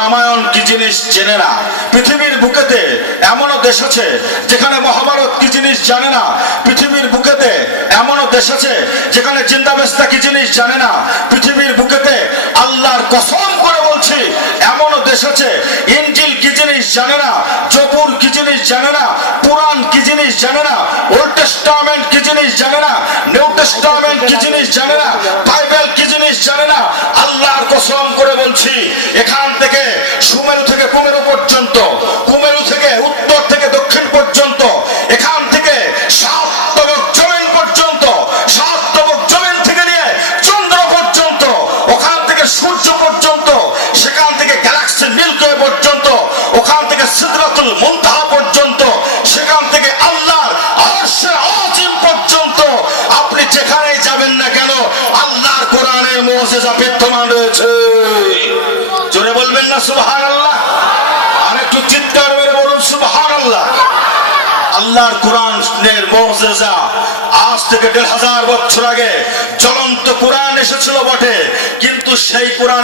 রামায়ণ কি জিনিস জেনে না। পৃথিবীর বুকেতে এমনও দেশ আছে যেখানে মহাভারত কি জিনিস জানে না। পৃথিবীর বুকেতে এমনও দেশ আছে যেখানে জিন্দাবেস্তা কি জিনিস জানে না। পৃথিবীর বুকেতে আল্লাহর কসম করে বলছি এমনও দেশ আছে ইনজিল কি জিনিস জানে না, জবুর কি জিনিস জানে না, কুরআন কি জিনিস জানে না, ওল্ড টেস্টামেন্ট কি জিনিস জানে না, নিউ টেস্টামেন্ট কি জিনিস জানে না, বাইবেল কি জিনিস জানে না। আল্লাহর কসম করে বলছি এখান থেকে সুমেরু থেকে কুমেরু পর্যন্ত, কুমেরু থেকে উত্তর থেকে দক্ষিণ পর্যন্ত, এখান থেকে সাত তবক জমিন পর্যন্ত, সাত তবক জমিন থেকে নিয়ে চন্দ্র পর্যন্ত, ওখান থেকে সূর্য পর্যন্ত, সেখান থেকে গ্যালাক্সি মিল্কি ওয়ে পর্যন্ত, ওখান থেকে সিদরাতুল মুনতাহা পর্যন্ত, সেখান থেকে আল্লাহর আরশের আজিম পর্যন্ত, আপনি যেখানেই যাবেন না কেন আল্লাহর কোরআনের মুজিজা বিদ্যমান রয়েছে। জোরে বলবেন না সুবহানাল্লাহ? আর একটু চিৎকার করে বলুন সুবহানাল্লাহ। আল্লাহর কোরআনের মুজিজা আজ থেকে ১৫০০ বছর আগে জ্বলন্ত কোরআন এসেছিল বটে, কিন্তু সেই কোরআন